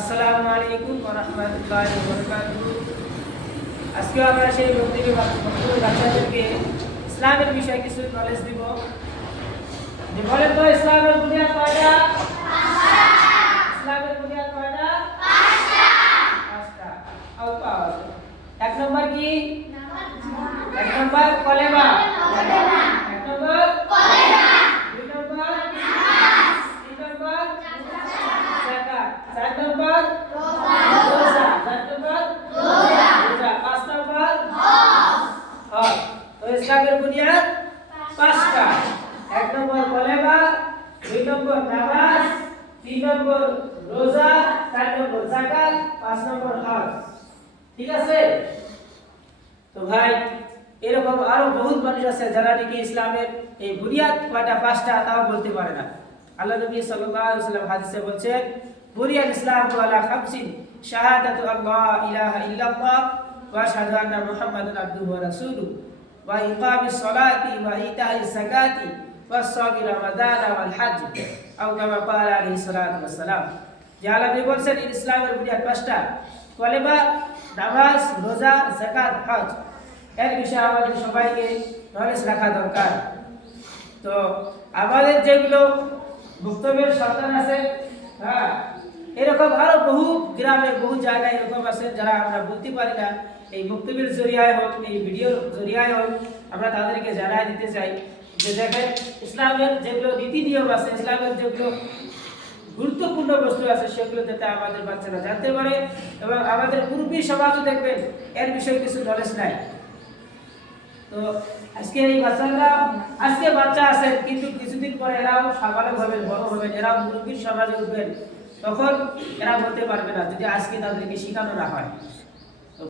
আসসালামু আলাইকুম ওয়া রাহমাতুল্লাহি ওয়া বারাকাতুহু। আজকে আমরা সেই বক্তব্যে বাচ্চাদেরকে ইসলামের বিষয়ে কিছু নলেজ দিব। যে বলেন তো ইসলামের বুনিয়াদ কয়টা? ইসলামের বুনিয়াদ কয়টা? পাঁচটা। এক নম্বর কি? এক নম্বর কলেমা। এক নম্বর কলেমা। দুই নম্বর নামাজ। তিন নম্বর যাকাত। চার নম্বর রোজা। চার নম্বর রোজা। পাঁচ নম্বর হজ। তো ইসলামের বুনিয়াদ পাঁচটা। এক নম্বর কলেমা, দুই নম্বর নামাজ, তিন নম্বর রোজা, চার নম্বর যাকাত, পাঁচ নম্বর হজ। ঠিক আছে? তো ভাই এরকম আরো বহুত মানুষ আছে যারা নাকি ইসলামের এই বুনিয়াদ কয়টা পাঁচটা তাও বলতে পারে না। আল্লাহ নবী সাল্লাল্লাহু আলাইহি ওয়াসাল্লাম হাদিসে বলেন বুনিয়াল ইসলামু আলা খামসিন শাহাদাতু আল্লা ইলাহা ইল্লাল্লাহ ওয়া আশহাদু আন্না মুহাম্মাদান আবদুহু ওয়া রাসূলুহু ওয়া ইকামিস সালাতি ওয়া ইতাইজ যাকাতি ওয়া সাওমি রমাদান ওয়াল হজ আও কামা ক্বালা আলাইহিস সালাতু ওয়াস সালাম। যে আল্লাহ নবী বলেন ইসলামের বুনিয়াদ পাঁচটা: কলেমা, নামাজ, রোজা, যাকাত, হজ। এর বিষয়ে আমাদের সবাইকে নলেজ রাখা দরকার। তো আমাদের যেগুলো বক্তব্যের সন্তান আছে, হ্যাঁ, এরকম আরো বহু গ্রামে বহু জায়গায় এরকম আছে যারা আমরা বলতে পারি না। এই বক্তব্যের জরিয়ায় হোক, এই ভিডিওর জরিয়ায় হোক, আমরা তাদেরকে জানাই দিতে চাই যে দেখেন ইসলামের যেগুলো নীতি নিয়ম আছে, ইসলামের যেগুলো গুরুত্বপূর্ণ বস্তু আছে সেগুলো যাতে আমাদের বাচ্চারা জানতে পারে। এবং আমাদের পূর্বী সমাজও দেখবেন এর বিষয়ে কিছু নলেজ নাই। তো আজকে এই বাচ্চারা আজকে বাচ্চা আছে কিন্তু কিছুদিন পরে এরাও সকালে হবেন, বড় হবেন, এরাও মুরব্বীর সমাজে উঠবেন, তখন এরা বলতে পারবে না যদি আজকে তাদেরকে শেখানো না হয়।